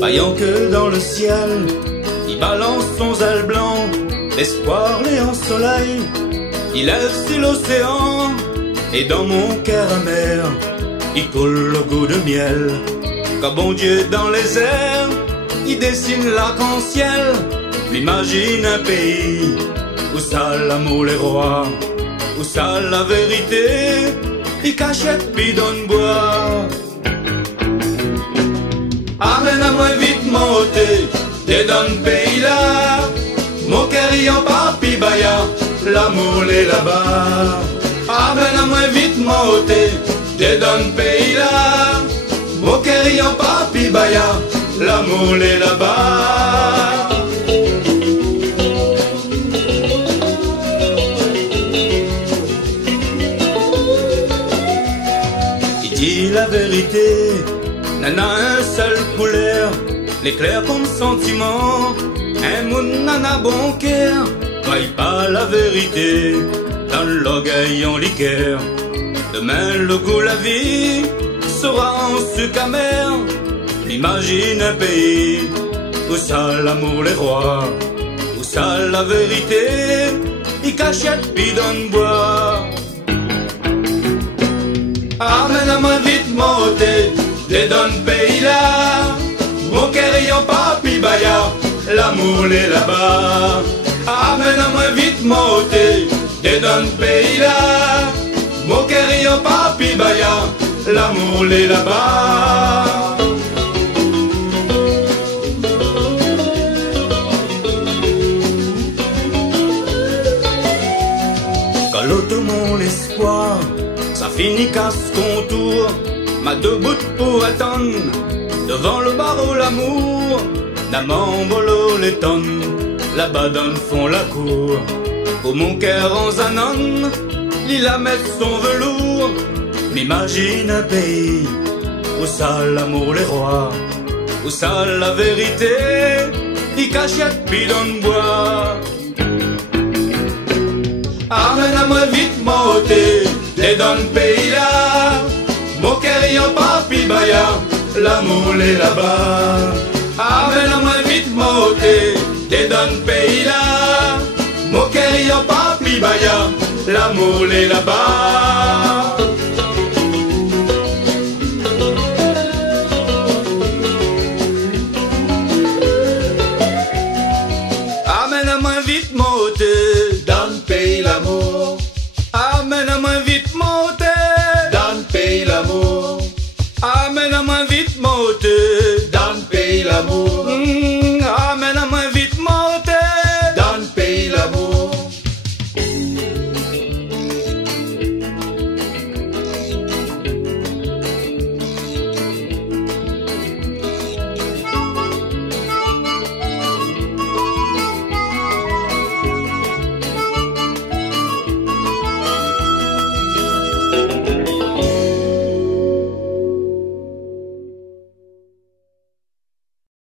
Vaillant que dans le ciel, il balance son aile blanc, l'espoir l'est en soleil, il lève sur l'océan, et dans mon cœur amer, il coule le goût de miel. Quand bon Dieu dans les airs, il dessine l'arc-en-ciel, m'imagine un pays, où ça l'amour les rois, où ça la vérité, il cachette puis donne boire. Amène-moi vite mon hôté, t'es dans le pays là, mon cœur y en papi baya, l'amour est là-bas. Amène-moi vite mon hôté, t'es dans le pays là, mon cœur y en papi baya, l'amour est là-bas. Il dit la vérité, n'en a un seul couleur, l'éclair comme sentiment, un monde n'en a bon cœur, croyez pas la vérité, dans l'orgueil en liqueur. Demain le goût la vie sera en sucre amer, imagine un pays, où ça l'amour les rois, où ça la vérité, il cachette puis donne boire. Amène-moi vite mon hôté, t'es dans le pays là, mon cœur y en papi baya, l'amour est là-bas. Amène-moi vite mon hôté, t'es dans le pays là, mon cœur y en papi baya, l'amour est là-bas. Quand l'autre mon espoir, ça finit qu'à ce contour, m'a debout pour attendre, devant le barreau l'amour, d'amant bolo les tonnes, là-bas dans le fond la cour, où mon cœur en zanon, il la met son velours, m'imagine un pays, où ça l'amour les rois, où ça la vérité, il cachette puis donne boire. Amène-moi vite mon hôté, t'es dans le pays là, mon cœur y en papi baya, l'amour est là-bas. Amène-moi vite mon hôté, t'es dans le pays là, mon cœur y en papi baya, l'amour est là-bas.